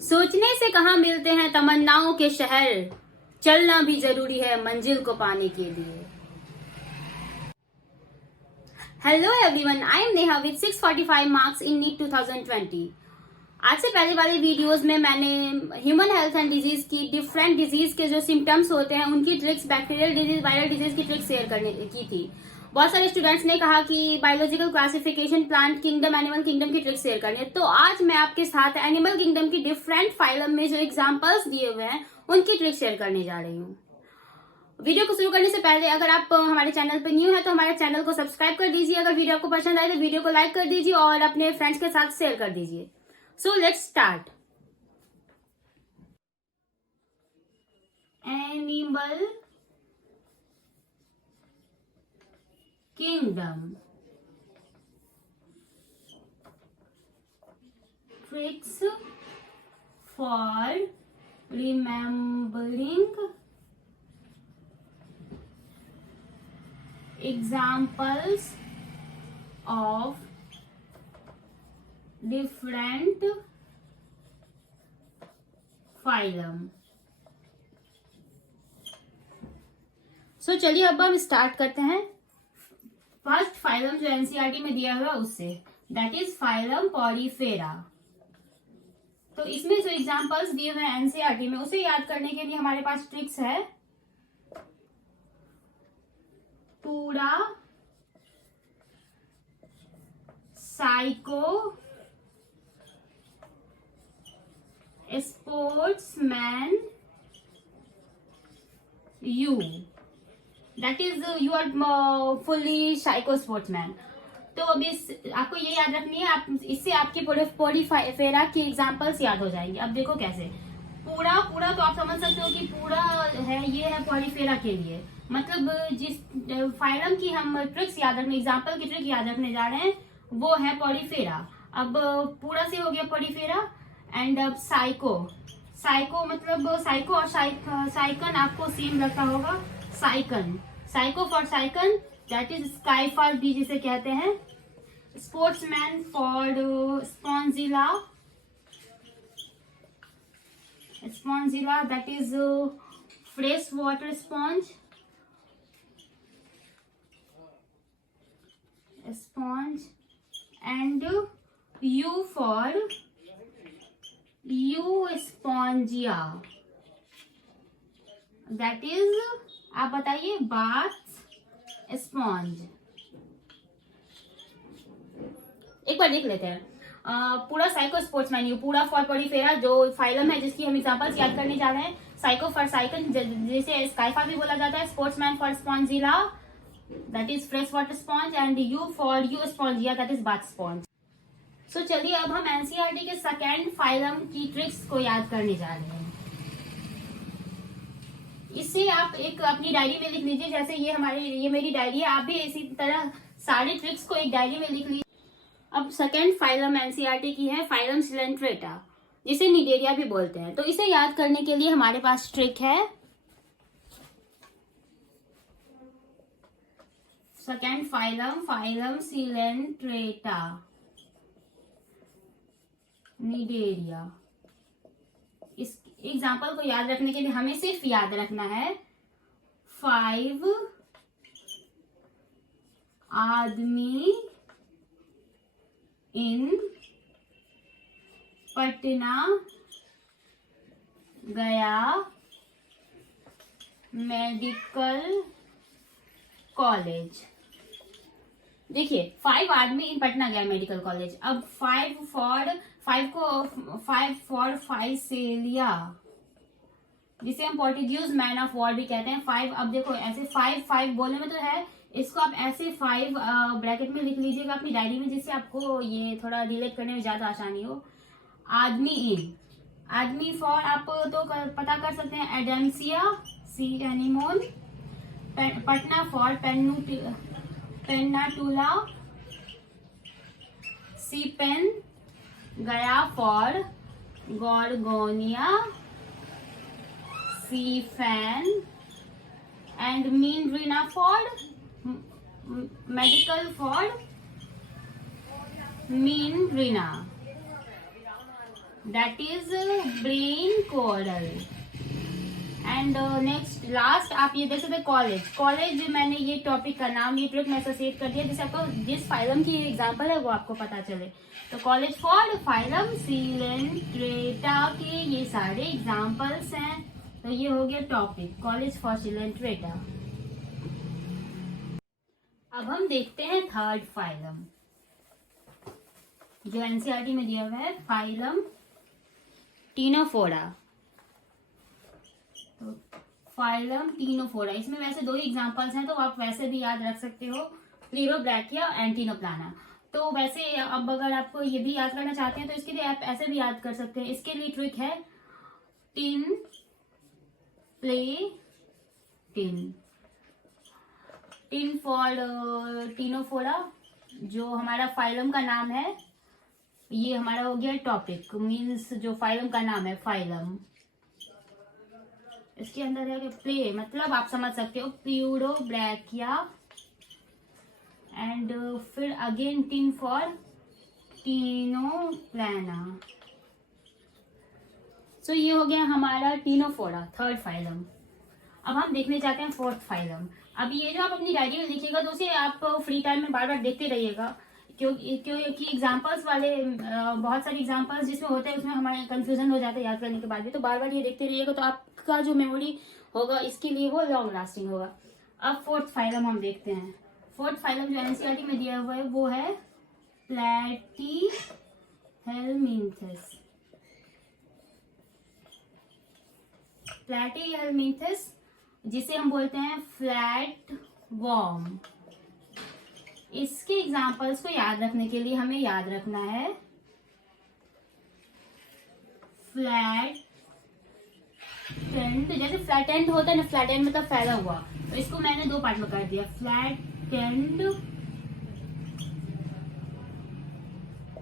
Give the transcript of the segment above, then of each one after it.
सोचने से कहाँ मिलते हैं तमन्नाओं के शहर, चलना भी जरूरी है मंजिल को पाने के लिए। Hello everyone, I am Neha with 645 marks in NEET 2020। आज से पहले वाले वीडियोस में मैंने ह्यूमन हेल्थ एंड डिजीज की डिफरेंट डिजीज के जो सिम्टम्स होते हैं उनकी tricks, bacterial disease, viral disease की ट्रिक्स शेयर करने की थी। बहुत सारे स्टूडेंट्स ने कहा कि biological classification, plant kingdom, animal kingdom की ट्रिक्स शेयर करनी है। तो आज मैं आपके साथ एनिमल किंगडम की डिफरेंट फाइलम में जो एग्जाम्पल्स दिए हुए हैं उनकी ट्रिक्स शेयर करने जा रही हूँ। वीडियो को शुरू करने से पहले अगर आप हमारे चैनल पर न्यू है तो हमारे चैनल को सब्सक्राइब कर दीजिए। अगर वीडियो आपको पसंद आए तो वीडियो को लाइक कर दीजिए और अपने फ्रेंड्स के साथ शेयर कर दीजिए। So let's start. Animal kingdom tricks for remembering examples of different phylum। चलिए अब हम स्टार्ट करते हैं फर्स्ट फाइलम जो एनसीईआरटी में दिया हुआ उससे, दैट इज फाइलम पॉलीफेरा। तो इसमें जो एग्जांपल्स दिए हुए हैं एनसीईआरटी में उसे याद करने के लिए हमारे पास ट्रिक्स है। पूरा psycho sportsman you, that is you are fully psycho sportsman. तो अभी आपको ये याद रखनी है, आप इससे आपके पॉलीफेरा की एग्जांपल्स याद हो जाएंगे। अब देखो कैसे। पूरा पूरा तो आप समझ सकते हो कि पूरा है, ये है पॉलीफेरा के लिए, मतलब जिस फाइलम की हम ट्रिक्स याद रखने, एग्जांपल की ट्रिक याद रखने जा रहे हैं वो है पॉलीफेरा। अब पूरा से हो गया पॉलीफेरा। एंड अब साइको, साइको मतलब साइको और साइकन आपको सेम लगता होगा, Sycon, psycho for Sycon, that is sky for B जिसे कहते हैं। Sportsman for Spongilla, Spongilla that is fresh water sponge, sponge, and U for Euspongia, that is आप बताइए बाथ स्पॉन्ज। एक बार देख लेते हैं। पूरा साइको स्पोर्ट्समैन यू, पूरा फॉर पॉलीफेरा जो फाइलम है जिसकी हम एग्जांपल्स याद करने जा रहे हैं। साइको फॉर साइकन जिसे स्काइफा भी बोला जाता है। Sportsman for Spongilla, that is fresh water sponge, and U for Euspongia, that is bath sponge। So चलिए अब हम एनसीईआरटी के सेकेंड फाइलम की ट्रिक्स को याद करने जा रहे हैं। इससे आप एक अपनी डायरी में लिख लीजिए, जैसे ये मेरी डायरी है, आप भी इसी तरह सारी ट्रिक्स को एक डायरी में लिख लीजिए। अब सेकेंड फाइलम एनसीईआरटी की है फाइलम सिलेंट्रेटा, जिसे निडेरिया भी बोलते हैं। तो इसे याद करने के लिए हमारे पास ट्रिक है। Second phylum, phylum Coelenterata Cnidaria. इस एग्जाम्पल को याद रखने के लिए हमें सिर्फ याद रखना है 5 आदमी इन पटना गया मेडिकल कॉलेज। देखिए 5 आदमी इन पटना गया मेडिकल कॉलेज। अब 5 फॉर फाइसेलिया, जिसे हम पोर्टुगीज मैन ऑफ वॉर भी कहते हैं। 5, अब देखो ऐसे 5 बोलने में तो है, इसको आप ऐसे 5 ब्रैकेट में लिख लीजिएगा अपनी डायरी में, जिससे आपको ये थोड़ा रिलेट करने में ज्यादा आसानी हो। आदमी इन, आदमी फॉर आप तो पता कर सकते हैं Adamsia, sea anemone. Patna for Pennatula, sea pen. Gaya for Gorgonia, sea fan. And Meandrina for medical for Meandrina. that is brain coral. And next last आप ये देख सकते हैं कॉलेज मैंने ये टॉपिक का नाम ये ट्रिक में एसोसिएट कर दिया जिससे आपको जिस फाइलम की एग्जांपल है वो आपको पता चले। तो कॉलेज फॉर फाइलम सिलेंट्रेटा के ये सारे एग्जांपल्स हैं। तो ये हो गया टॉपिक कॉलेज फॉर सिलेंट्रेटा। अब हम देखते हैं थर्ड फाइलम जो एनसीईआरटी में दिया हुआ है, फाइलम टीनोफोरा। तो फाइलम टीनोफोरा, इसमें वैसे दो ही एग्जांपल्स हैं तो आप वैसे भी याद रख सकते हो, प्लीरोब्रैकिया एंड टीनोप्लाना। तो वैसे अब अगर आपको ये भी याद करना चाहते हैं तो इसके लिए आप ऐसे भी याद कर सकते हैं। इसके लिए ट्रिक है tin play tin. Tin for Ctenophora जो हमारा फाइलम का नाम है, ये हमारा हो गया टॉपिक मीन्स जो फाइलम का नाम है फाइलम। इसके अंदर है कि प्ले मतलब आप समझ सकते हो प्लीरोब्रैकिया एंड फिर अगेन टिन फॉर टीनोप्लाना। सो ये हो गया हमारा टीनोफोरा थर्ड फाइलम। अब हम देखने जाते हैं फोर्थ फाइलम। अब ये जो आप अपनी डायरी में लिखिएगा तो उसे आप फ्री टाइम में बार बार देखते रहिएगा क्योंकि एग्जाम्पल्स वाले बहुत सारे एग्जाम्पल्स जिसमें होते हैं उसमें हमारे कंफ्यूजन हो जाता है याद करने के बाद भी। तो बार बार ये देखते रहिएगा तो आपका जो मेमोरी होगा इसके लिए वो लॉन्ग लास्टिंग होगा। अब फोर्थ फाइलम हम देखते हैं। फोर्थ फाइलम जो एनसीईआरटी में दिया हुआ है वो है प्लैटीहेलमिंथस। प्लैटीहेलमिंथस जिसे हम बोलते हैं फ्लैट वॉर्म। इसके एग्जाम्पल्स को याद रखने के लिए हमें याद रखना है फ्लैट टेंड। जैसे फ्लैट एंड होता है ना, फ्लैट एंड मतलब फैला हुआ, तो इसको मैंने दो पार्ट में कर दिया, फ्लैट टेंड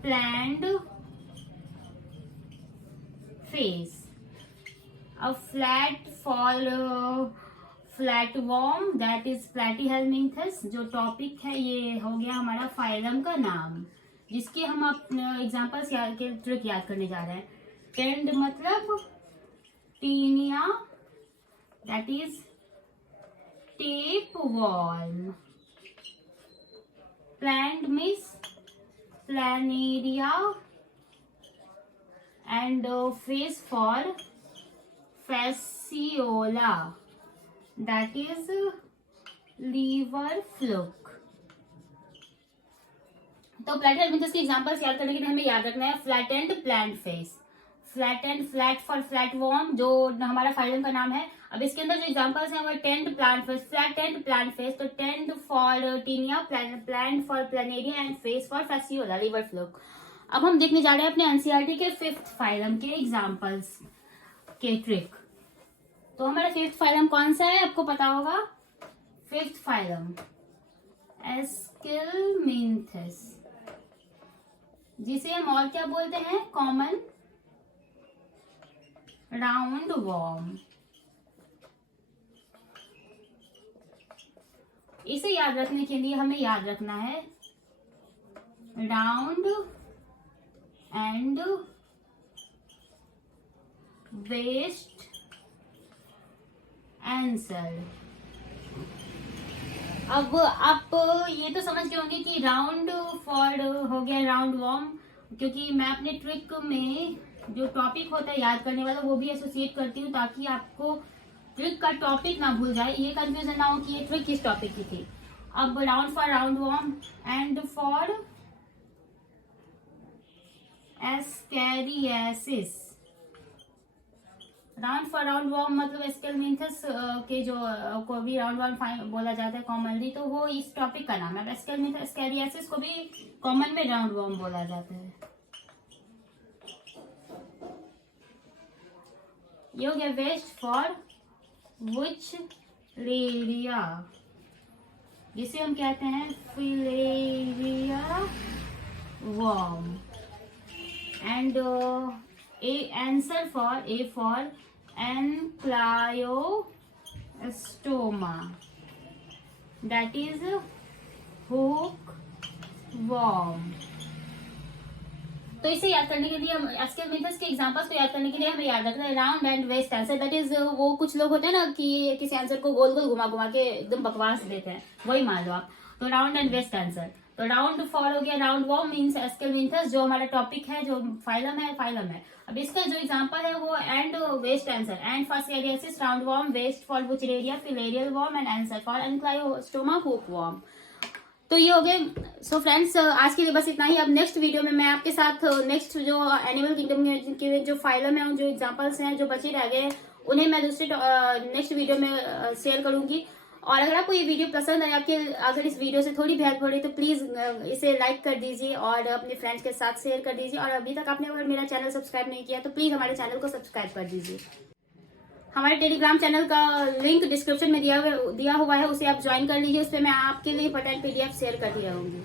प्लैंड फेस। अब flat for flat worm that is Platyhelminthes. जो टॉपिक है ये हो गया हमारा फाइलम का नाम जिसके हम एग्जांपल्स के ट्रिक याद करने जा रहे हैं। टेंड मतलब Taenia that is tapeworm. Planned means Planaria and face for Fasciola that is liver fluke. तो प्लैटीहेलमिंथस के एग्जांपल्स याद करने के लिए हमें याद रखना है flat and planned face. Flat and flat for flat warm जो हमारा फाइलम का नाम है। अब इसके अंदर जो एग्जांपल्स हैं वो tend plant face, flat and plant face. तो tend for Taenia, plant for Planaria and face for Fasciola liver fluke. अब हम देखने जा रहे हैं अपने एनसीईआरटी के फिफ्थ फाइलम के एग्जाम्पल्स के ट्रिक। तो हमारा फिफ्थ फाइलम कौन सा है आपको पता होगा, फिफ्थ फाइलम एस्केलमिंथस जिसे हम और क्या बोलते हैं, कॉमन राउंड वॉर्म। इसे याद रखने के लिए हमें याद रखना है राउंड एंड वेस्ट आंसर। अब आप ये तो समझ गए होंगे कि राउंड फॉर हो गया राउंड वॉर्म, क्योंकि मैं अपने ट्रिक में जो टॉपिक होता है याद करने वाला वो भी एसोसिएट करती हूँ ताकि आपको ट्रिक का टॉपिक ना भूल जाए, ये कंफ्यूजन ना हो कि ये ट्रिक किस टॉपिक की थी। अब round for round warm and for ascariasis. Round for round warm मतलब एस्केलमिंथस के जो को भी राउंड वॉर्म बोला जाता है कॉमनली, तो वो इस टॉपिक का नाम है। एस्केलमिंथस एस्कैरियासिस को भी कॉमन में राउंड वॉर्म बोला जाता है। ये हो गया वेस्ट फॉर वुचरेरिया जिसे हम कहते हैं Filaria worm. And answer for A for Ancylostoma that is hook worm. तो इसे याद करने के लिए हम एस्केलमिंथस के एग्जांपल्स को याद करने के लिए हमें याद रखना है round and west answer. That is वो कुछ लोग होते हैं ना कि किसी आंसर को गोल गोल घुमा घुमा के एकदम बकवास देते हैं, वही मान लो आप। तो राउंड एंड वेस्ट आंसर। तो राउंड फॉल हो गया, राउंड वॉर्म मीन्स एस्केलमिंथस, जो हमारा टॉपिक है, जो फाइलम है। अब इसका जो एग्जांपल है वो and west answer. And for सीरियसिस, round worm, west for Wuchereria, filarial worm and answer for Ancylostoma hook worm. तो ये हो गए। सो फ्रेंड्स, आज के लिए बस इतना ही। अब नेक्स्ट वीडियो में मैं आपके साथ नेक्स्ट जो एनिमल किंगडम के जो फाइलम है, जो एग्जांपल्स हैं जो बचे रह गए, उन्हें मैं दूसरे नेक्स्ट वीडियो में शेयर करूंगी। और अगर आपको ये वीडियो पसंद आए, आपके अगर इस वीडियो से थोड़ी भी हेल्प हो रही, तो प्लीज इसे लाइक कर दीजिए और अपने फ्रेंड्स के साथ शेयर कर दीजिए। और अभी तक आपने अगर मेरा चैनल सब्सक्राइब नहीं किया तो प्लीज हमारे चैनल को सब्सक्राइब कर दीजिए। हमारे टेलीग्राम चैनल का लिंक डिस्क्रिप्शन में दिया हुआ है, उसे आप ज्वाइन कर लीजिए। उस पर मैं आपके लिए इंपॉर्टेंट PDF शेयर करती रहूंगी।